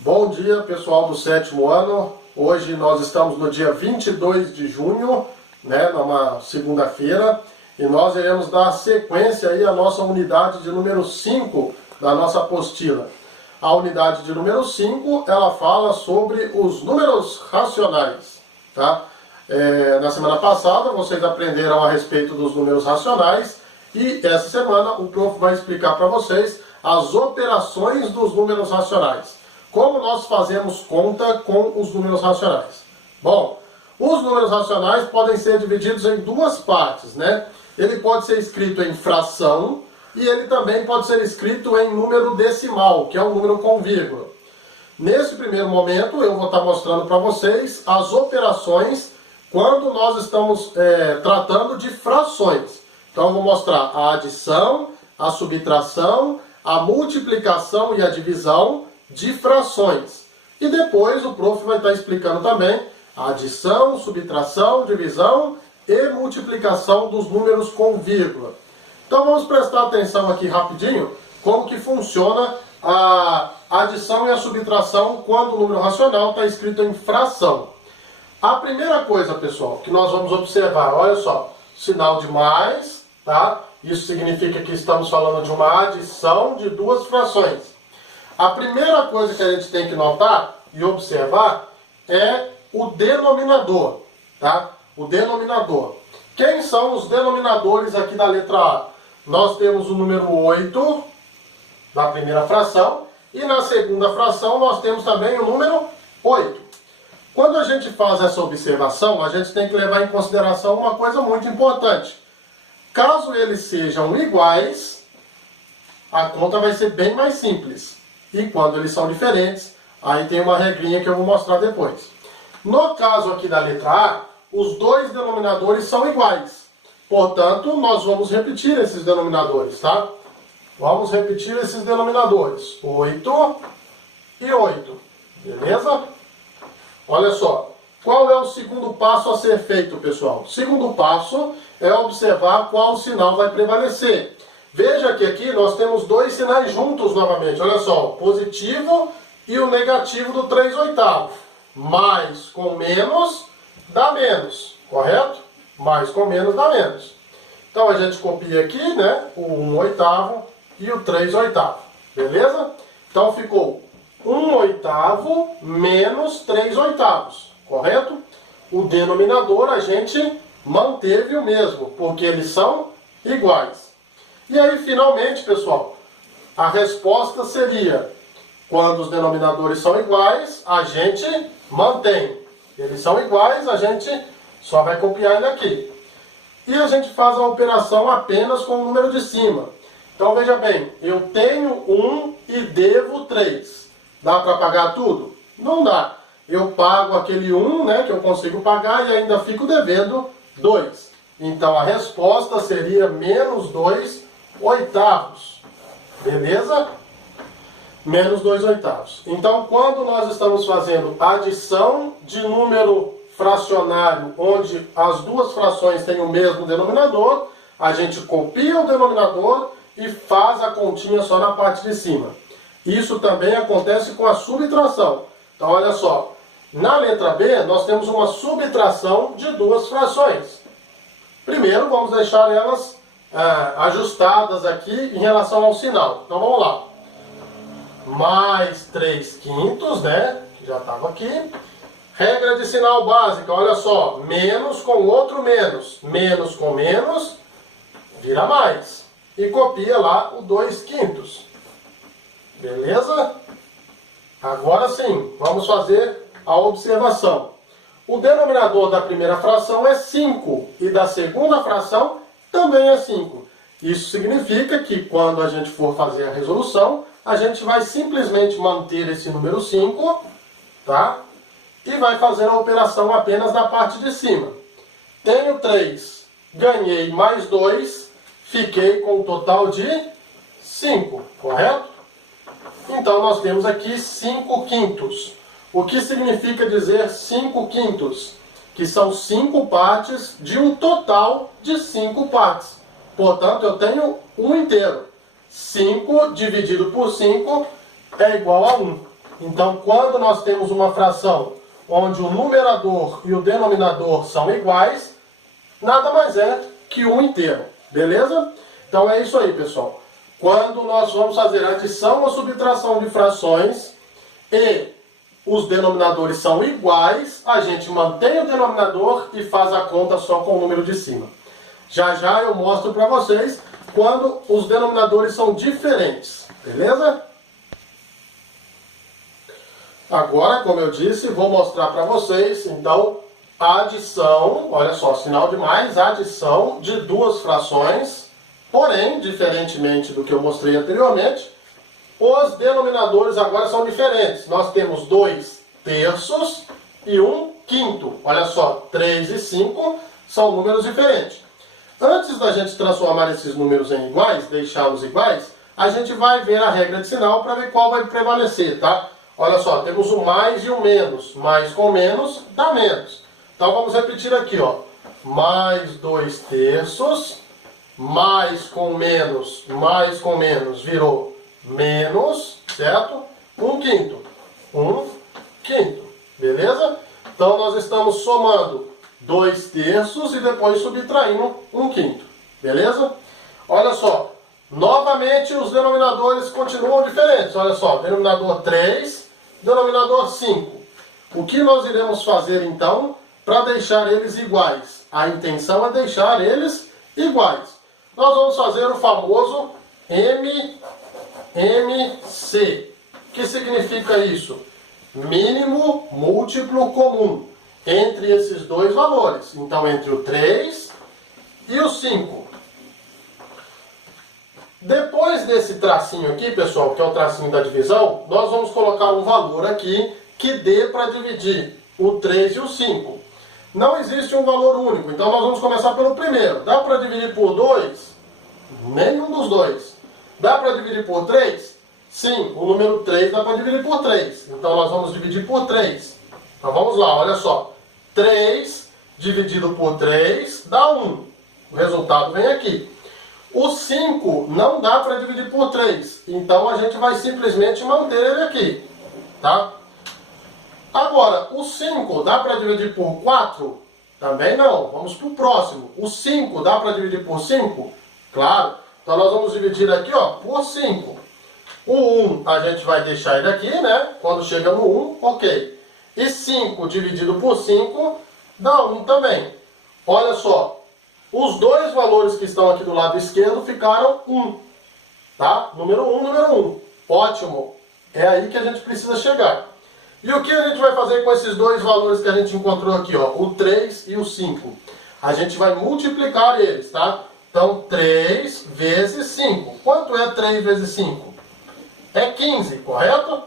Bom dia, pessoal do 7º ano. Hoje nós estamos no dia 22 de junho, numa segunda-feira, e nós iremos dar sequência aí à nossa unidade de número 5 da nossa apostila. A unidade de número 5, ela fala sobre os números racionais, tá? Na semana passada, vocês aprenderam a respeito dos números racionais, e essa semana o prof vai explicar para vocês as operações dos números racionais. Como nós fazemos conta com os números racionais? Bom, os números racionais podem ser divididos em duas partes, Ele pode ser escrito em fração e ele também pode ser escrito em número decimal, que é um número com vírgula. Nesse primeiro momento, eu vou estar mostrando para vocês as operações quando nós estamos tratando de frações. Então, eu vou mostrar a adição, a subtração, a multiplicação e a divisão de frações. E depois o prof vai estar explicando também a adição, subtração, divisão e multiplicação dos números com vírgula. Então vamos prestar atenção aqui rapidinho como que funciona a adição e a subtração quando o número racional está escrito em fração. A primeira coisa, pessoal, que nós vamos observar, olha só, sinal de mais, tá? Isso significa que estamos falando de uma adição de duas frações. A primeira coisa que a gente tem que notar e observar é o denominador, tá? O denominador. Quem são os denominadores aqui da letra A? Nós temos o número 8 na primeira fração e na segunda fração nós temos também o número 8. Quando a gente faz essa observação, a gente tem que levar em consideração uma coisa muito importante. Caso eles sejam iguais, a conta vai ser bem mais simples. E quando eles são diferentes, aí tem uma regrinha que eu vou mostrar depois. No caso aqui da letra A, os dois denominadores são iguais. Portanto, nós vamos repetir esses denominadores, tá? Vamos repetir esses denominadores. 8 e 8. Beleza? Olha só. Qual é o segundo passo a ser feito, pessoal? O segundo passo é observar qual sinal vai prevalecer. Veja que aqui nós temos dois sinais juntos novamente. Olha só, o positivo e o negativo do 3/8. Mais com menos dá menos, correto? Mais com menos dá menos. Então a gente copia aqui, o 1/8 e o 3/8. Beleza? Então ficou 1/8 menos 3/8, correto? O denominador a gente manteve o mesmo, porque eles são iguais. E aí, finalmente, pessoal, a resposta seria, quando os denominadores são iguais, a gente mantém. Eles são iguais, a gente só vai copiar ele aqui. E a gente faz a operação apenas com o número de cima. Então, veja bem, eu tenho 1 e devo 3. Dá para pagar tudo? Não dá. Eu pago aquele 1, que eu consigo pagar, e ainda fico devendo 2. Então, a resposta seria menos 2/8. Beleza? Menos 2/8. Então, quando nós estamos fazendo adição de número fracionário, onde as duas frações têm o mesmo denominador, a gente copia o denominador e faz a continha só na parte de cima. Isso também acontece com a subtração. Então, olha só. Na letra B, nós temos uma subtração de duas frações. Primeiro, vamos deixar elas ajustadas aqui em relação ao sinal. Então vamos lá. Mais 3/5, que já estava aqui. Regra de sinal básica, olha só. Menos com outro menos. Menos com menos vira mais. E copia lá o 2/5. Beleza? Agora sim, vamos fazer a observação. O denominador da primeira fração é 5 e da segunda fração também é 5. Isso significa que quando a gente for fazer a resolução, a gente vai simplesmente manter esse número 5, tá? E vai fazer a operação apenas na parte de cima. Tenho 3, ganhei mais 2, fiquei com um total de 5, correto? Então nós temos aqui 5/5. O que significa dizer 5/5? Que são 5 partes de um total de 5 partes. Portanto, eu tenho 1 inteiro. 5 dividido por 5 é igual a 1. Então, quando nós temos uma fração onde o numerador e o denominador são iguais, nada mais é que 1 inteiro, beleza? Então é isso aí, pessoal. Quando nós vamos fazer adição ou subtração de frações e os denominadores são iguais, a gente mantém o denominador e faz a conta só com o número de cima. Já já eu mostro para vocês quando os denominadores são diferentes, beleza? Agora, como eu disse, vou mostrar para vocês, então, a adição, olha só, sinal de mais, adição de duas frações, porém, diferentemente do que eu mostrei anteriormente, os denominadores agora são diferentes. Nós temos 2 terços e 1 quinto. Olha só, 3 e 5 são números diferentes. Antes da gente transformar esses números em iguais, deixá-los iguais, a gente vai ver a regra de sinal para ver qual vai prevalecer, tá? Olha só, temos o mais e o menos. Mais com menos dá menos. Então vamos repetir aqui, ó. Mais 2 terços, mais com menos virou menos, certo? 1 quinto. 1 quinto. Beleza? Então nós estamos somando 2 terços e depois subtraindo 1 quinto. Beleza? Olha só. Novamente os denominadores continuam diferentes. Olha só, denominador 3, denominador 5. O que nós iremos fazer então para deixar eles iguais? A intenção é deixar eles iguais. Nós vamos fazer o famoso MMC. O que significa isso? Mínimo múltiplo comum entre esses dois valores. Então, entre o 3 e o 5. Depois desse tracinho aqui, pessoal, que é o tracinho da divisão, nós vamos colocar um valor aqui que dê para dividir o 3 e o 5. Não existe um valor único, então nós vamos começar pelo primeiro. Dá para dividir por 2? Nenhum dos dois. Dá para dividir por 3? Sim, o número 3 dá para dividir por 3. Então nós vamos dividir por 3. Então vamos lá, olha só. 3 dividido por 3 dá 1. O resultado vem aqui. O 5 não dá para dividir por 3. Então a gente vai simplesmente manter ele aqui. Tá? Agora, o 5 dá para dividir por 4? Também não. Vamos para o próximo. O 5 dá para dividir por 5? Claro. Então nós vamos dividir aqui, ó, por 5. O 1 a gente vai deixar ele aqui, né? Quando chega no 1, ok. E 5 dividido por 5 dá 1 também. Olha só. Os dois valores que estão aqui do lado esquerdo ficaram 1. Tá? Número 1, número 1. Ótimo. É aí que a gente precisa chegar. E o que a gente vai fazer com esses dois valores que a gente encontrou aqui, ó? O 3 e o 5. A gente vai multiplicar eles, tá? Então, 3 vezes 5. Quanto é 3 vezes 5? É 15, correto?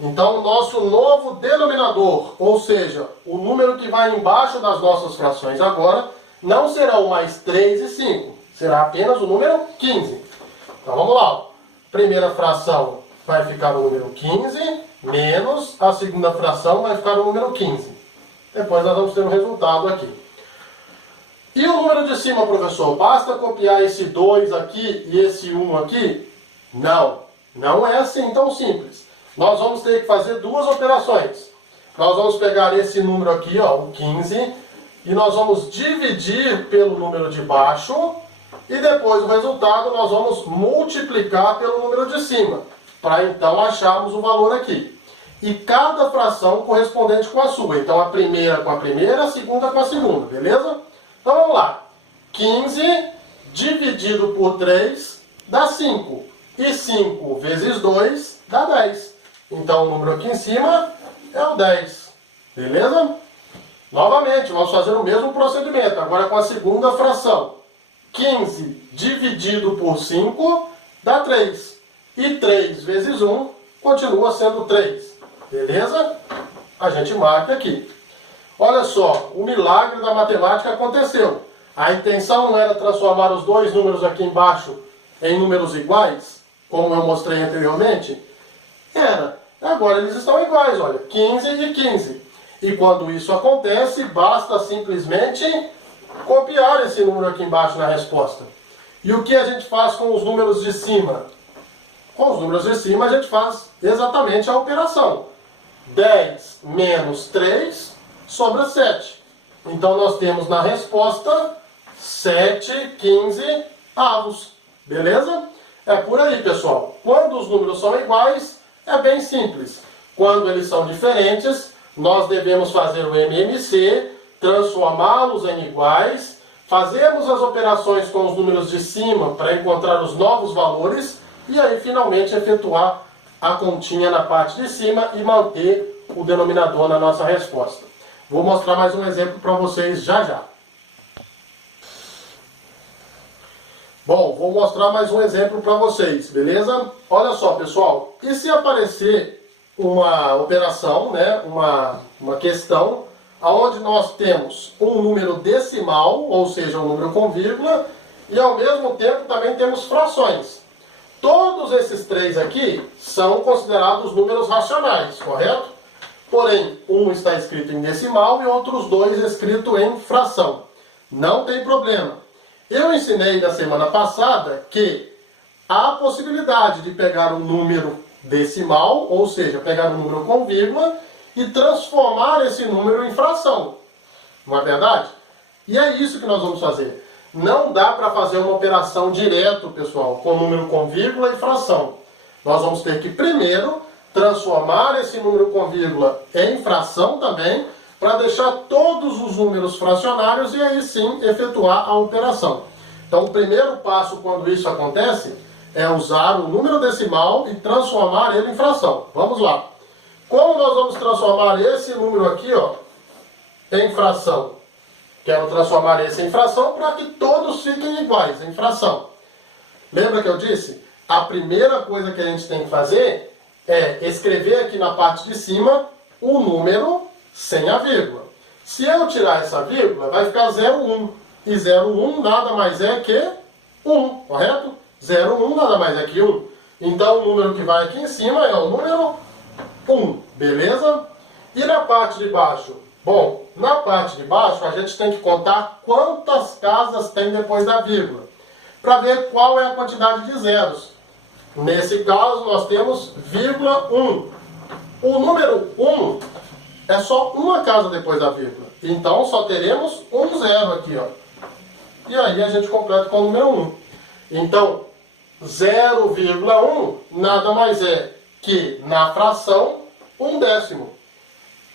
Então, o nosso novo denominador, ou seja, o número que vai embaixo das nossas frações agora, não serão mais 3 e 5. Será apenas o número 15. Então, vamos lá. Primeira fração vai ficar o número 15, menos a segunda fração vai ficar o número 15. Depois nós vamos ter um resultado aqui. E o número de cima, professor? Basta copiar esse 2 aqui e esse 1 aqui? Não. Não é assim tão simples. Nós vamos ter que fazer duas operações. Nós vamos pegar esse número aqui, ó, o 15, e nós vamos dividir pelo número de baixo, e depois o resultado nós vamos multiplicar pelo número de cima, para então acharmos o valor aqui. E cada fração correspondente com a sua. Então a primeira com a primeira, a segunda com a segunda, beleza? Então vamos lá. 15 dividido por 3 dá 5. E 5 vezes 2 dá 10. Então o número aqui em cima é o 10. Beleza? Novamente, vamos fazer o mesmo procedimento, agora com a segunda fração. 15 dividido por 5 dá 3. E 3 vezes 1 continua sendo 3. Beleza? A gente marca aqui. Olha só, o milagre da matemática aconteceu. A intenção não era transformar os dois números aqui embaixo em números iguais, como eu mostrei anteriormente? Era. Agora eles estão iguais, olha, 15 e 15. E quando isso acontece, basta simplesmente copiar esse número aqui embaixo na resposta. E o que a gente faz com os números de cima? Com os números de cima a gente faz exatamente a operação. 10 menos 3 sobra 7. Então nós temos na resposta 7/15. Beleza? É por aí, pessoal. Quando os números são iguais, é bem simples. Quando eles são diferentes, nós devemos fazer o MMC, transformá-los em iguais, fazemos as operações com os números de cima para encontrar os novos valores e aí finalmente efetuar a continha na parte de cima e manter o denominador na nossa resposta. Vou mostrar mais um exemplo para vocês já já. Bom, vou mostrar mais um exemplo para vocês, beleza? Olha só, pessoal, e se aparecer uma operação, né, uma questão, onde nós temos um número decimal, ou seja, um número com vírgula, e ao mesmo tempo também temos frações. Todos esses três aqui são considerados números racionais, correto? Porém, um está escrito em decimal e outros dois escrito em fração. Não tem problema. Eu ensinei na semana passada que há a possibilidade de pegar um número decimal, ou seja, pegar um número com vírgula, e transformar esse número em fração. Não é verdade? E é isso que nós vamos fazer. Não dá para fazer uma operação direto, pessoal, com número com vírgula e fração. Nós vamos ter que primeiro transformar esse número com vírgula em fração também, para deixar todos os números fracionários e aí sim efetuar a operação. Então o primeiro passo quando isso acontece é usar o número decimal e transformar ele em fração. Vamos lá. Como nós vamos transformar esse número aqui, ó, em fração? Quero transformar esse em fração para que todos fiquem iguais, em fração. Lembra que eu disse? A primeira coisa que a gente tem que fazer é escrever aqui na parte de cima o número sem a vírgula. Se eu tirar essa vírgula, vai ficar 0,1. E 0,1 nada mais é que 1, correto? 0,1 nada mais é que 1. Então o número que vai aqui em cima é o número 1, beleza? E na parte de baixo? Bom, na parte de baixo a gente tem que contar quantas casas tem depois da vírgula, para ver qual é a quantidade de zeros. Nesse caso nós temos vírgula 1. O número 1 é só uma casa depois da vírgula. Então só teremos um zero aqui, ó. E aí a gente completa com o número 1. Então, 0,1 nada mais é que, na fração, 1/10.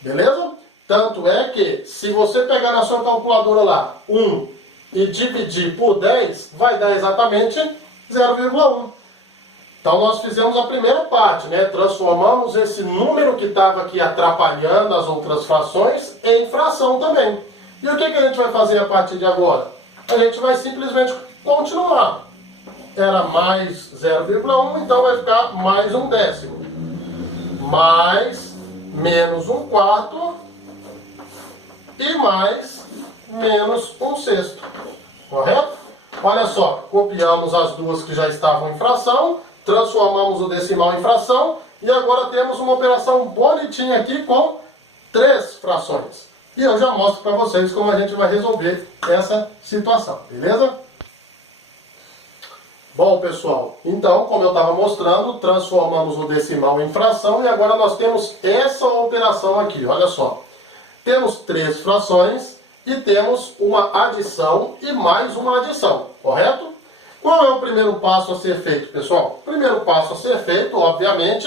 Beleza? Tanto é que, se você pegar na sua calculadora lá 1 e dividir por 10, vai dar exatamente 0,1. Então nós fizemos a primeira parte, né? Transformamos esse número que estava aqui atrapalhando as outras frações em fração também. E o que a gente vai fazer a partir de agora? A gente vai simplesmente continuar. Era mais 0,1, então vai ficar mais 1/10. Mais menos 1/4 e mais menos 1/6. Correto? Olha só, copiamos as duas que já estavam em fração, transformamos o decimal em fração e agora temos uma operação bonitinha aqui com 3 frações. E eu já mostro para vocês como a gente vai resolver essa situação, beleza? Bom, pessoal, então, como eu estava mostrando, transformamos o decimal em fração e agora nós temos essa operação aqui, olha só. Temos 3 frações e temos uma adição e mais uma adição, correto? Qual é o primeiro passo a ser feito, pessoal? O primeiro passo a ser feito, obviamente,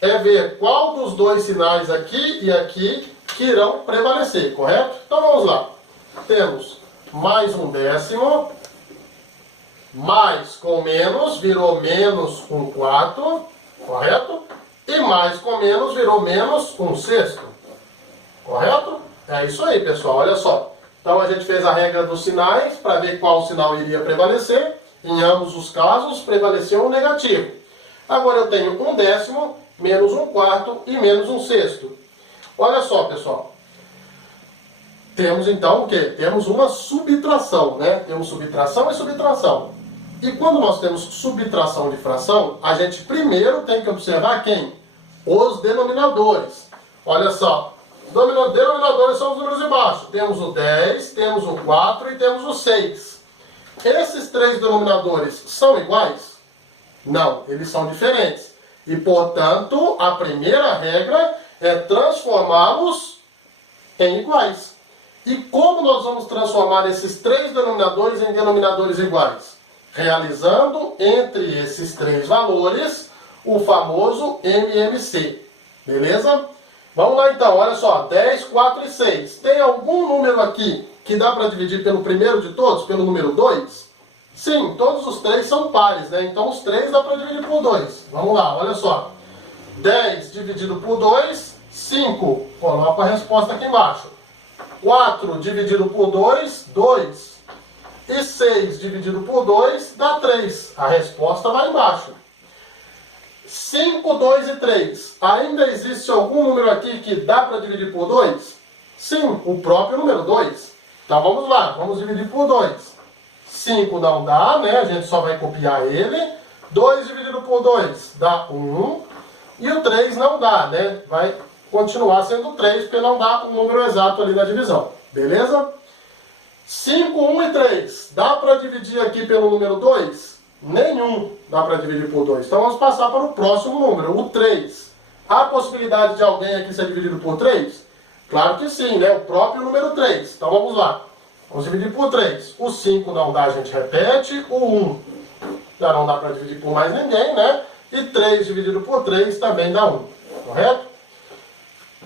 é ver qual dos dois sinais aqui e aqui que irão prevalecer, correto? Então vamos lá. Temos mais 1/10, mais com menos virou menos 1/4, correto? E mais com menos virou menos 1/6, correto? É isso aí, pessoal, olha só. Então a gente fez a regra dos sinais para ver qual sinal iria prevalecer. Em ambos os casos, prevaleceu o negativo. Agora eu tenho 1/10, menos 1/4 e menos 1/6. Olha só, pessoal. Temos então o quê? Temos uma subtração, né? Temos subtração e subtração. E quando nós temos subtração de fração, a gente primeiro tem que observar quem? Os denominadores. Olha só. Denominadores são os números de baixo. Temos o 10, temos o 4 e temos o 6. Esses 3 denominadores são iguais? Não, eles são diferentes. E, portanto, a primeira regra É transformá-los em iguais. E como nós vamos transformar esses três denominadores em denominadores iguais? Realizando entre esses três valores o famoso MMC. Beleza? Vamos lá então, olha só, 10, 4 e 6. Tem algum número aqui que dá para dividir pelo primeiro de todos, pelo número 2? Sim, todos os três são pares, né? Então os três dá para dividir por 2. Vamos lá, olha só. 10 dividido por 2, 5. Coloca a resposta aqui embaixo. 4 dividido por 2, 2. E 6 dividido por 2 dá 3. A resposta vai embaixo. 5, 2 e 3. Ainda existe algum número aqui que dá para dividir por 2? Sim, o próprio número 2. Então vamos lá, vamos dividir por 2. 5 não dá, né? A gente só vai copiar ele. 2 dividido por 2 dá 1. E o 3 não dá, né? Vai continuar sendo 3, porque não dá um número exato ali na divisão. Beleza? 5, 1 e 3. Dá para dividir aqui pelo número 2? Nenhum dá para dividir por 2. Então vamos passar para o próximo número, o 3. Há possibilidade de alguém aqui ser dividido por 3? Claro que sim, né? O próprio número 3. Então vamos lá. Vamos dividir por 3. O 5 não dá, a gente repete. O 1 já não dá para dividir por mais ninguém, né? E 3 dividido por 3 também dá 1. Correto?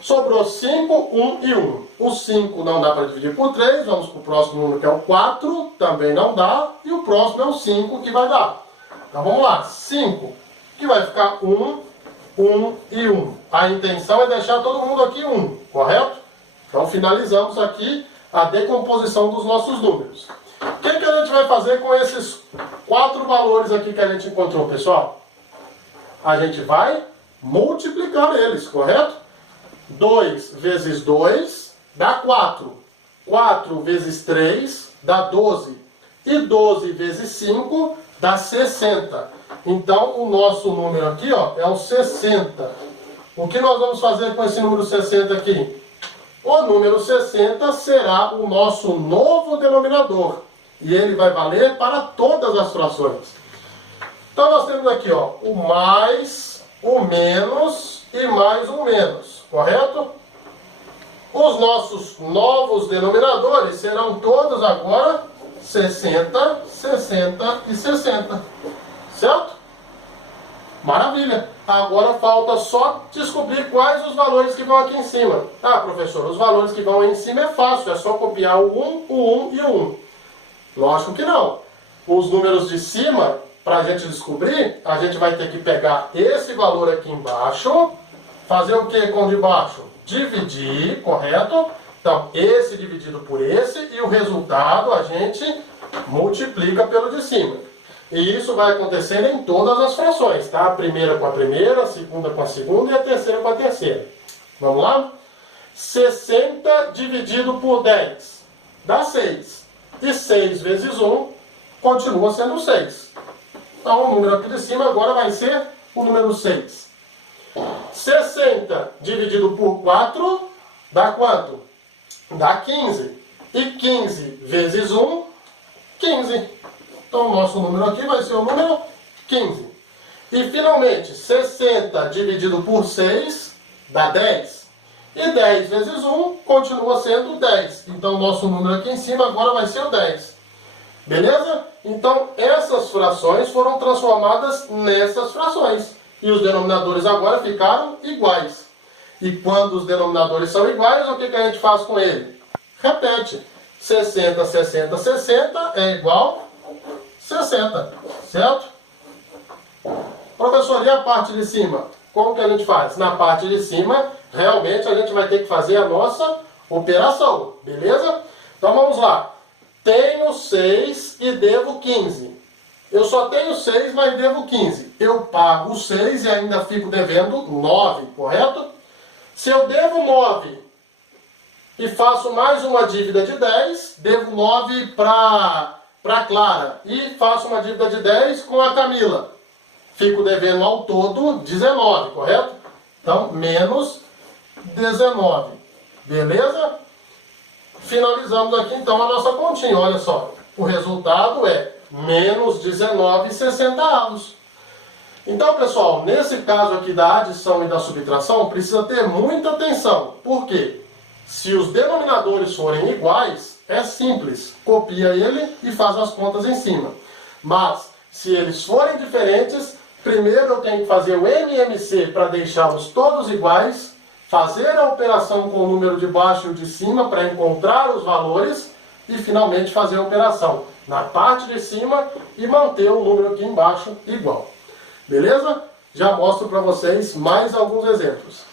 Sobrou 5, 1 e 1. O 5 não dá para dividir por 3. Vamos para o próximo número, que é o 4. Também não dá. E o próximo é o 5, que vai dar. Então vamos lá. 5, que vai ficar 1, 1 e 1. A intenção é deixar todo mundo aqui 1. Correto? Então finalizamos aqui a decomposição dos nossos números. O que a gente vai fazer com esses 4 valores aqui que a gente encontrou, pessoal? A gente vai multiplicar eles, correto? 2 vezes 2 dá 4. 4 vezes 3 dá 12. E 12 vezes 5 dá 60. Então, o nosso número aqui, ó, é o 60. O que nós vamos fazer com esse número 60 aqui? O número 60 será o nosso novo denominador. E ele vai valer para todas as frações. Então, nós temos aqui, ó, o mais, o menos e mais um menos. Correto? Os nossos novos denominadores serão todos agora 60, 60 e 60. Certo? Maravilha! Agora falta só descobrir quais os valores que vão aqui em cima. Ah, professor, os valores que vão aí em cima é fácil. É só copiar o 1, o 1 e o 1. Lógico que não. Os números de cima, para a gente descobrir, a gente vai ter que pegar esse valor aqui embaixo. Fazer o que com o de baixo? Dividir, correto? Então, esse dividido por esse e o resultado a gente multiplica pelo de cima. E isso vai acontecer em todas as frações, tá? A primeira com a primeira, a segunda com a segunda e a terceira com a terceira. Vamos lá? 60 dividido por 10 dá 6. E 6 vezes 1 continua sendo 6. Então, o número aqui de cima agora vai ser o número 6. 60 dividido por 4 dá quanto? Dá 15. E 15 vezes 1, 15. Então o nosso número aqui vai ser o número 15. E finalmente, 60 dividido por 6 dá 10. E 10 vezes 1 continua sendo 10. Então o nosso número aqui em cima agora vai ser o 10. Beleza? Então essas frações foram transformadas nessas frações. E os denominadores agora ficaram iguais. E quando os denominadores são iguais, o que a gente faz com ele? Repete. 60, 60, 60 é igual a 60. Certo? Professor, e a parte de cima? Como que a gente faz? Na parte de cima, realmente a gente vai ter que fazer a nossa operação. Beleza? Então vamos lá. Tenho 6 e devo 15. Eu só tenho 6, mas devo 15. Eu pago 6 e ainda fico devendo 9, correto? Se eu devo 9 e faço mais uma dívida de 10, devo 9 para Clara e faço uma dívida de 10 com a Camila. Fico devendo ao todo 19, correto? Então, menos 19. Beleza? Finalizamos aqui então a nossa continha. Olha só, o resultado é menos 19,60. Então, pessoal, nesse caso aqui da adição e da subtração, precisa ter muita atenção. Por quê? Se os denominadores forem iguais, é simples. Copia ele e faz as contas em cima. Mas, se eles forem diferentes, primeiro eu tenho que fazer o MMC para deixá-los todos iguais, fazer a operação com o número de baixo e o de cima para encontrar os valores e finalmente fazer a operação na parte de cima e manter o número aqui embaixo igual. Beleza? Já mostro para vocês mais alguns exemplos.